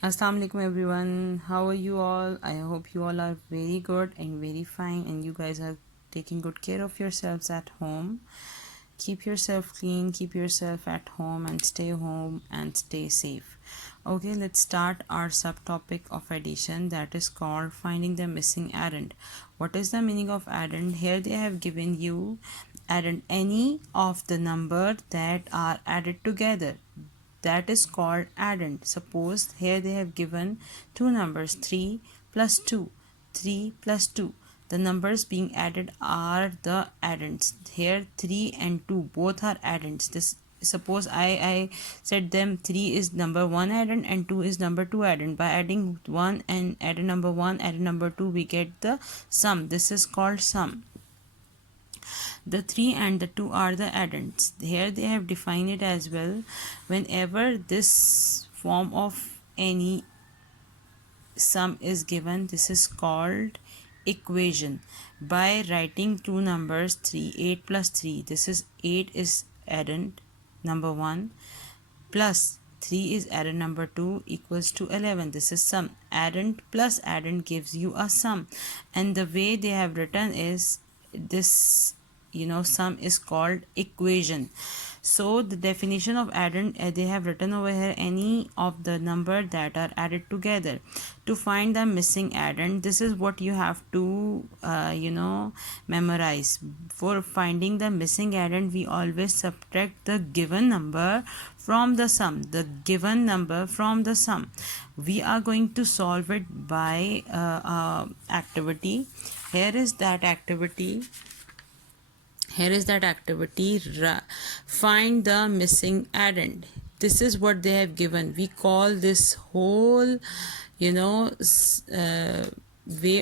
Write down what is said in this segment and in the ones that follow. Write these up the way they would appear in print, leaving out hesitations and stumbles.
Assalamu alaikum everyone. How are you all? I hope you all are very good and very fine and you guys are taking good care of yourselves at home. Keep yourself clean, keep yourself at home and stay safe. Okay, let's start our subtopic of addition, that is called finding the missing addend. What is the meaning of addend? Here they have given you addend any of the number that are added together, that is called addend. Suppose here they have given two numbers 3 plus 2, 3 plus 2. The numbers being added are the addends. Here 3 and 2 both are addends. This suppose I said them 3 is number 1 addend and 2 is number 2 addend. By adding 1 and addend number 1 addend number 2 we get the sum. This is called sum. The 3 and the 2 are the addends. Here they have defined it as well. Whenever this form of any sum is given, this is called equation. By writing two numbers 3, 8 plus 3, this is 8 is addend number 1 plus 3 is addend number 2 equals to 11. This is sum. Addend plus addend gives you a sum, and the way they have written is this, sum is called equation. So the definition of addend, they have written over here any of the number that are added together. To find the missing addend, this is what you have to memorize. For finding the missing addend, we always subtract the given number from the sum. The given number from the sum. We are going to solve it by activity. Here is that activity. Find the missing addend. This is what they have given. We call this whole way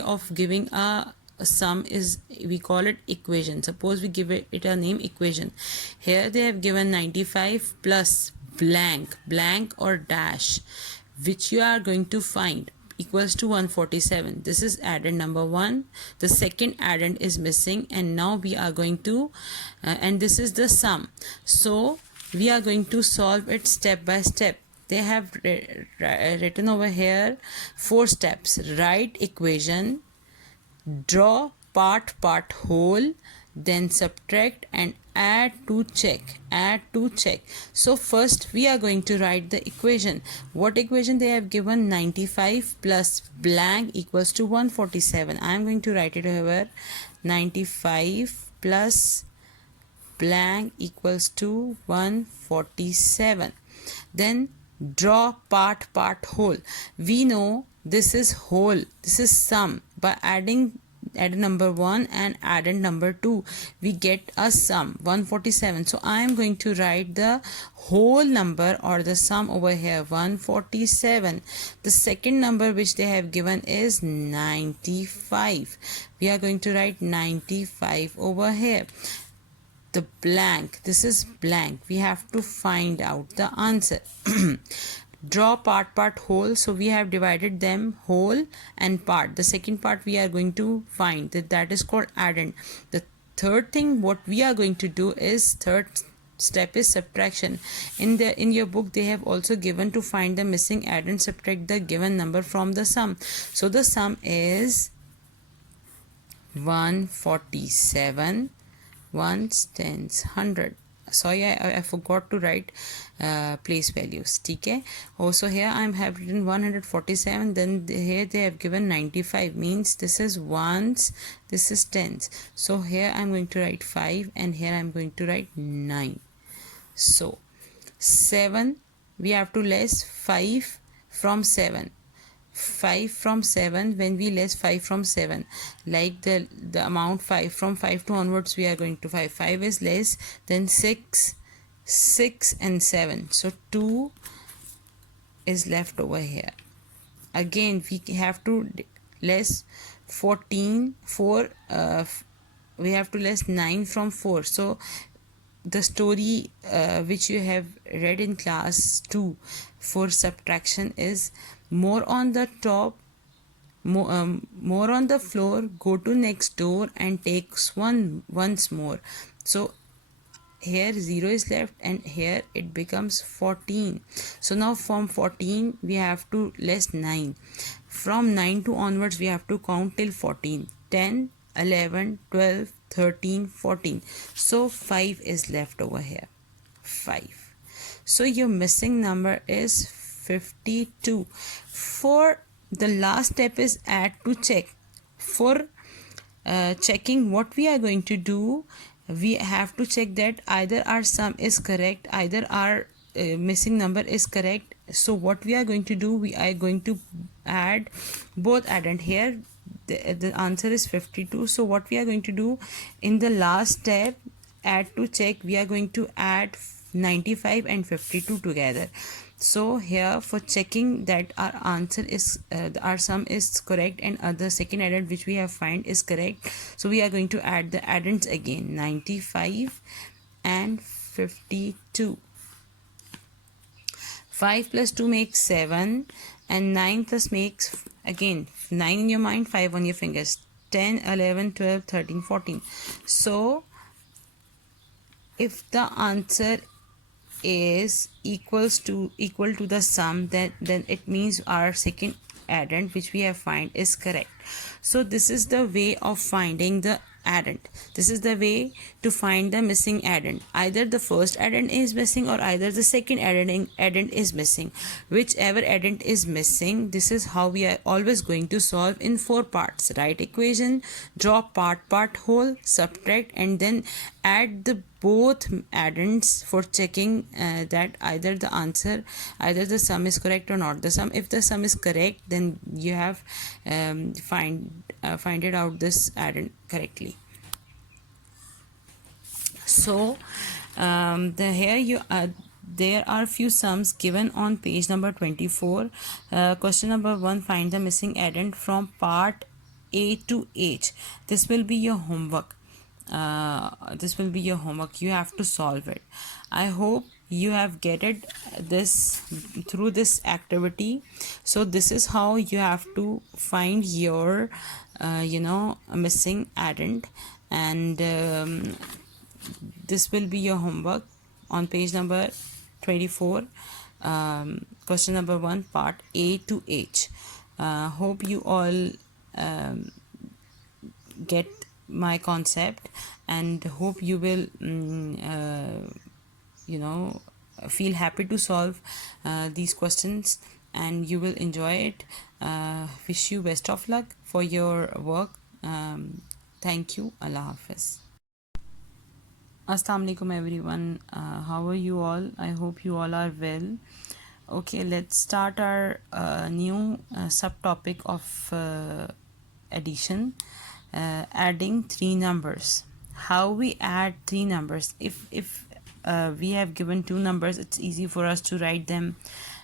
of giving a sum is, we call it equation. Suppose we give it a name equation. Here they have given 95 plus blank or dash, which you are going to find equals to 147. This is addend number 1. The second addend is missing, and now we are going to and this is the sum. So we are going to solve it step by step. They have written over here 4 steps. Write equation, draw part whole, then subtract and add to check. So first we are going to write the equation. What equation they have given? 95 plus blank equals to 147. I am going to write it over. 95 plus blank equals to 147. Then draw part whole. We know this is whole, this is sum. By addend number 1 and addend number 2, we get a sum 147. So I am going to write the whole number or the sum over here, 147. The second number which they have given is 95. We are going to write 95 over here. The blank, this is blank, we have to find out the answer. Draw part whole. So we have divided them whole and part. The second part we are going to find, that is called addend. The third thing what we are going to do is, third step is subtraction. In your book they have also given to find the missing addend, subtract the given number from the sum. So the sum is 147 ones, tens, 100. Sorry, I forgot to write place values. Okay. Also here I have written 147. Then here they have given 95, means this is ones, this is tens. So here I'm going to write 5 and here I'm going to write 9. So 7, we have to less 5 from 7. 5 from 7, when we less 5 from 7, like the amount 5 from 5 to onwards, we are going to 5 is less, then 6 and 7, so 2 is left over here. Again we have to less 14 4, we have to less 9 from 4. So the story which you have read in class 2 for subtraction is more on the top, more on the floor, go to next door and takes once more. So here 0 is left and here it becomes 14. So now from 14 we have to less 9. From 9 to onwards we have to count till 14. 10, 11, 12, 13, 14. So 5 is left over here. 5. So your missing number is 52. For the last step is add to check. For checking, what we are going to do, we have to check that either our sum is correct, either our missing number is correct. So what we are going to do, we are going to add both addend. Here the answer is 52. So what we are going to do in the last step, add to check, we are going to add 95 and 52 together. So here for checking that our answer is our sum is correct and the second addend which we have find is correct, so we are going to add the addends again, 95 and 52. 5 plus 2 makes 7 and 9 plus makes, again 9 in your mind, 5 on your fingers, 10, 11, 12, 13, 14. So if the answer is equal to the sum, then it means our second addend which we have find is correct. So this is the way of finding the addend. This is the way to find the missing addend. Either the first addend is missing or either the second addend is missing. Whichever addend is missing, this is how we are always going to solve in 4 parts. Write equation, draw part, whole, subtract, and then add the both addends for checking that either the sum is correct or not. If the sum is correct, then you have find it out this addend correctly. So there are few sums given on page number 24. Question number 1, find the missing addend from part A to H. This will be your homework. You have to solve it. I hope you have get it this through this activity. So this is how you have to find your missing addend, and this will be your homework on page number 24. Question number 1, part A to H. Hope you all get my concept, and hope you will feel happy to solve these questions, and you will enjoy it. Wish you best of luck for your work. Thank you. Allah Hafiz. Assalamu alaikum everyone. How are you all? I hope you all are well. Okay, let's start our new subtopic of addition. Adding 3 numbers. How we add 3 numbers? If we have given 2 numbers, it's easy for us to write them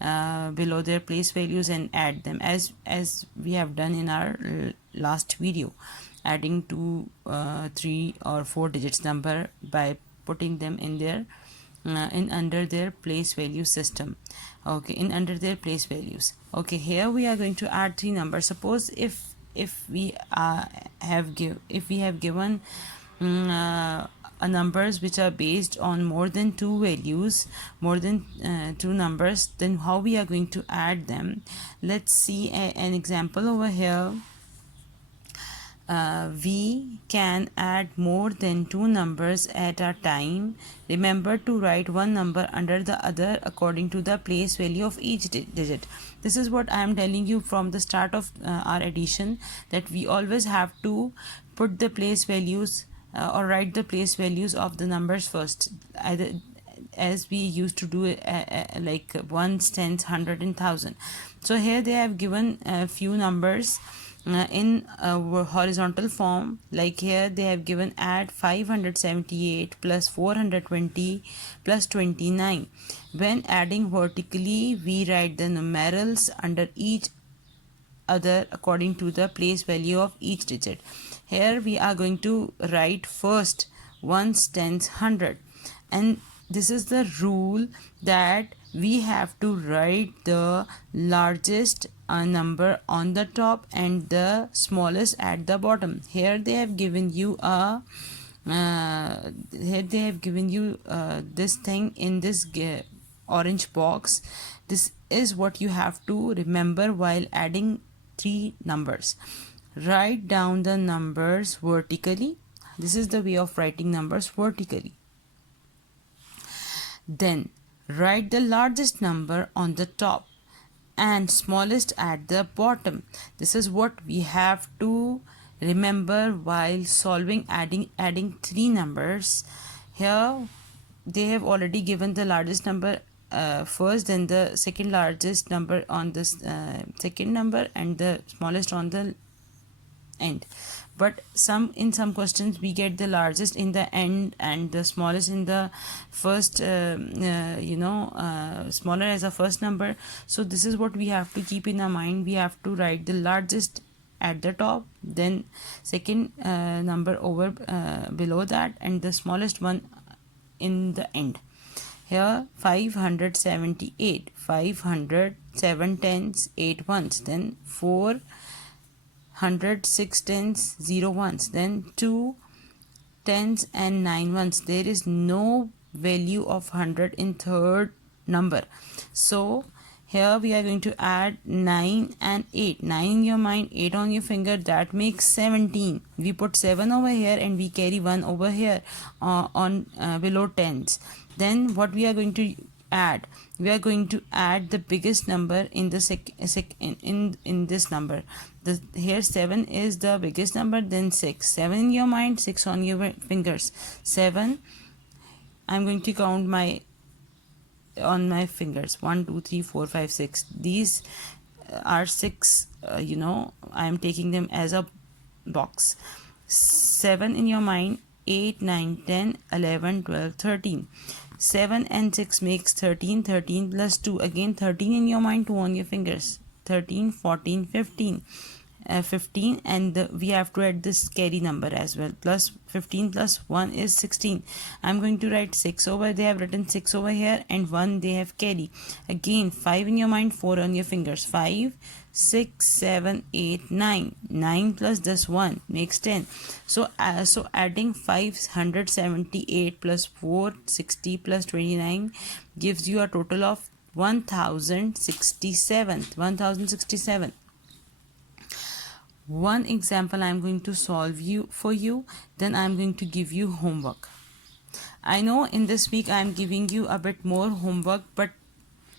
below their place values and add them as we have done in our last video, adding 2, 3 or 4 digits number by putting them in their under their place value system. Okay, in under their place values. Okay, here we are going to add 3 numbers. Suppose if we have given numbers which are based on more than 2 values, more than 2 numbers, then how we are going to add them? Let's see an example over here. We can add more than 2 numbers at a time. Remember to write one number under the other according to the place value of each digit. This is what I am telling you from the start of our addition, that we always have to put the place values or write the place values of the numbers first, either as we used to do it like ones, tens, 100 and 1000. So here they have given a few numbers in horizontal form. Like here they have given add 578 plus 420 plus 29. When adding vertically, we write the numerals under each other according to the place value of each digit. Here we are going to write first ones, tens, 100, and this is the rule that we have to write the largest number on the top and the smallest at the bottom. Here they have given you a here they have given you this thing in this orange box. This is what you have to remember while adding three numbers. Write down the numbers vertically. This is the way of writing numbers vertically. Then write the largest number on the top and smallest at the bottom. This is what we have to remember while solving adding three numbers. Here they have already given the largest number first, then the second largest number on this second number, and the smallest on the end. But in some questions we get the largest in the end and the smallest in the first, smaller as a first number. So this is what we have to keep in our mind. We have to write the largest at the top, then second number over below that, and the smallest one in the end. Here 578, 500, 7 tens, 8 ones, then 400, 6 tens, 0 ones, then 2 tens and 9 ones. There is no value of 100 in third number. So here we are going to add 9 and 8. 9 in your mind, 8 on your finger, that makes 17. We put 7 over here and we carry 1 over here on below tens. Then what we are going to add? We are going to add the biggest number in the in this number. Here 7 is the biggest number, then 6. 7 in your mind, 6 on your fingers. 7, I'm going to count on my fingers. 1, 2, 3, 4, 5, 6. These are 6, I am taking them as a box. 7 in your mind, 8, 9, 10, 11, 12, 13. 7 and 6 makes 13. 13 plus 2, again 13 in your mind, 2 on your fingers. 13, 14, 15. 15, and we have to add this carry number as well. Plus 15 plus 1 is 16. I'm going to write 6 over. They have written 6 over here, and 1 they have carry. Again 5 in your mind, 4 on your fingers. 5, 6, 7, 8, 9. 9 plus this 1 makes 10. So adding 578 plus 460 plus 29 gives you a total of 1067. One example I'm going to solve for you, then I'm going to give you homework. I know in this week I'm giving you a bit more homework, but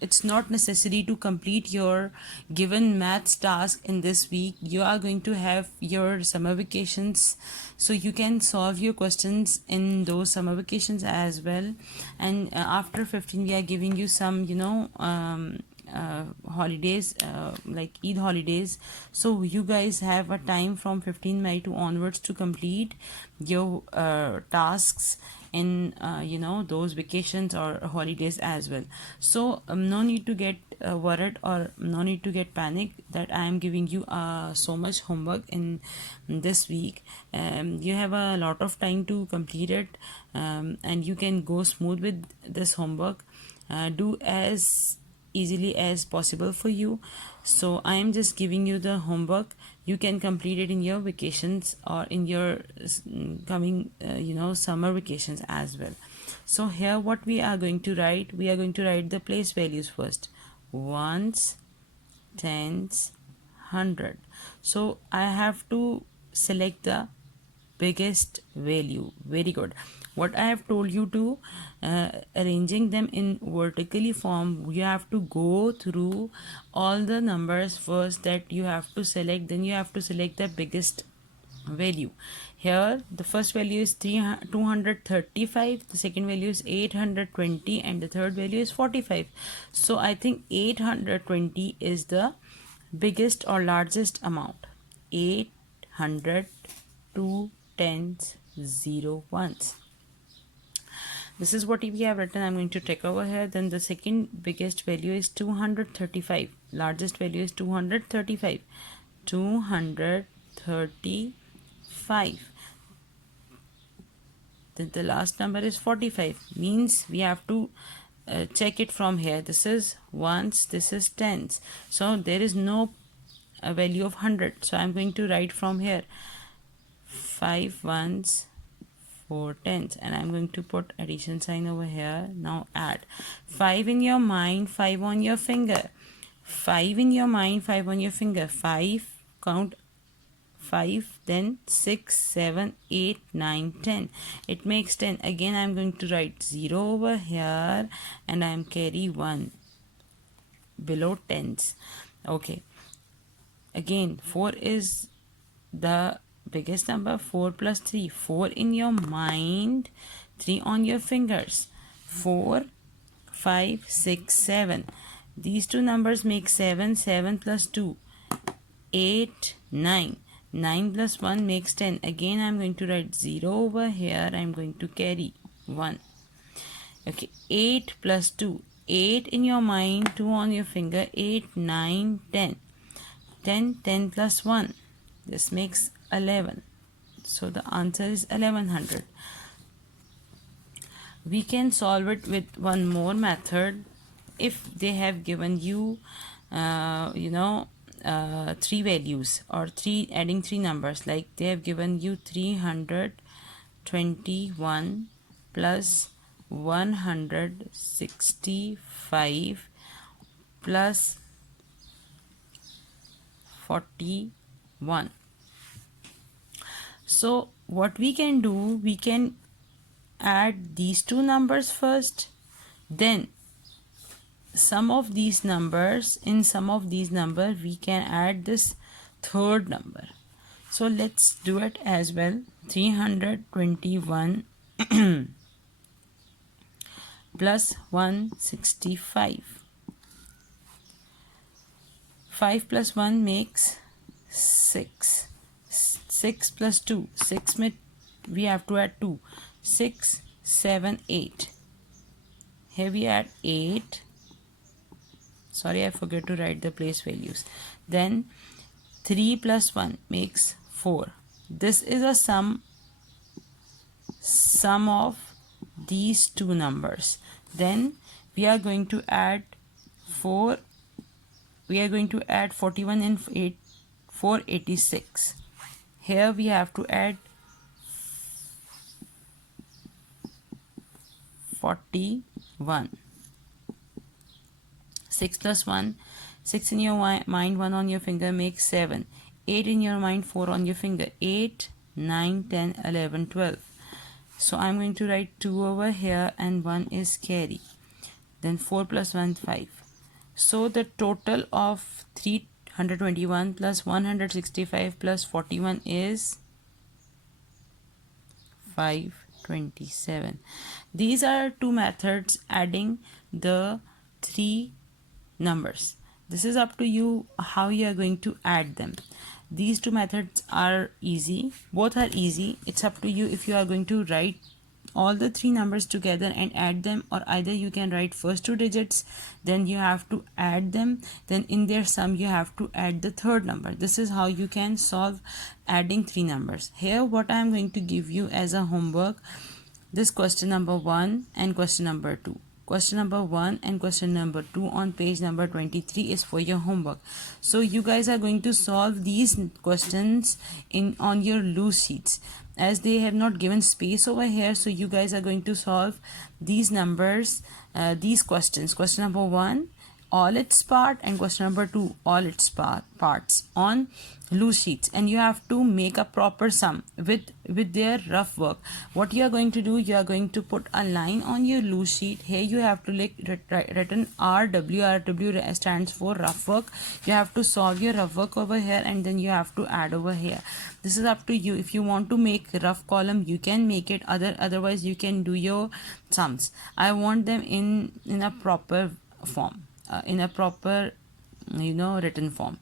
it's not necessary to complete your given maths task in this week. You are going to have your summer vacations, so you can solve your questions in those summer vacations as well. And after 15 we are giving you some holidays, like Eid holidays, so you guys have a time from 15 May to onwards to complete your tasks in those vacations or holidays as well. So no need to get worried, or no need to get panic that I am giving you so much homework in this week. You have a lot of time to complete it, and you can go smooth with this homework. Do as easily as possible for you. So I am just giving you the homework. You can complete it in your vacations or in your coming summer vacations as well. So here what we are going to write, we are going to write the place values first. Ones, tens, 100. So I have to select the biggest value. Very good. What I have told you to arranging them in vertically form, you have to go through all the numbers first that you have to select, then you have to select the biggest value. Here the first value is 235, the second value is 820, and the third value is 45. So I think 820 is the biggest or largest amount. 800, 2 tens, 0 ones. This is what we have written. I'm going to take over here. Then the second biggest value is 235. Largest value is 235. 235. Then the last number is 45. Means we have to check it from here. This is ones, this is tens. So there is no value of 100. So I'm going to write from here. 5 ones, 4 tens, and I'm going to put addition sign over here. Now add 5 in your mind, 5 on your finger. 5 in your mind, 5 on your finger. 5, count 5, then 6, 7, 8, 9, 10. It makes 10. Again, I'm going to write 0 over here, and I'm carry 1 below tens. Okay. Again, 4 is the biggest number. 4 plus 3. 4 in your mind, 3 on your fingers. 4, 5, 6, 7. These two numbers make 7. 7 plus 2, 8, 9. 9 plus 1 makes 10. Again, I'm going to write 0 over here. I'm going to carry 1. Okay, 8 plus 2. 8 in your mind, 2 on your finger. 8, 9, 10. 10, 10 plus 1. This makes 11. So the answer is 1100. We can solve it with one more method. If they have given you, three values or adding three numbers, like they have given you 321 plus 165 plus 41. So what we can do, we can add these two numbers first, then some of these numbers, in some of these numbers we can add this third number. So let's do it as well. 321 plus 165. 5 plus 1 makes 6. 6 plus 2. 6 में we have to add 2. 6, 7, 8. Here we add 8. Sorry, I forgot to write the place values. Then 3 plus 1 makes 4. This is a sum of these two numbers. Then we are going to add 4. We are going to add 41 and 486. Here we have to add 41. 6 plus 1. 6 in your mind, 1 on your finger makes 7. 8 in your mind, 4 on your finger. 8, 9, 10, 11, 12. So I'm going to write 2 over here and 1 is carry. Then 4 plus 1, 5. So the total of 321 plus 165 plus 41 is 527. These are two methods adding the three numbers. This is up to you how you are going to add them. These two methods are easy. Both are easy. It's up to you if you are going to write all the three numbers together and add them, or either you can write first two digits, then you have to add them, then in their sum you have to add the third number. This is how you can solve adding three numbers. Here what I am going to give you as a homework, this question number 1 and question number 2. Question number 1 and question number 2 on page number 23 is for your homework. So you guys are going to solve these questions on your loose sheets, as they have not given space over here. So you guys are going to solve these numbers, these questions. Question number 1, all its part, and question number 2, all its parts on loose sheets, and you have to make a proper sum with their rough work. What you are going to do, you are going to put a line on your loose sheet. Here you have to written RW stands for rough work. You have to solve your rough work over here, and then you have to add over here. This is up to you. If you want to make rough column, you can make it. Otherwise you can do your sums. I want them in a proper form, in a proper written form.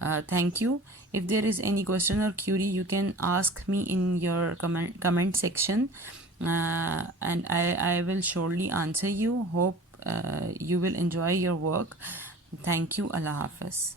Thank you. If there is any question or query, you can ask me in your comment section, and I will surely answer you. Hope you will enjoy your work. Thank you. Allah Hafiz.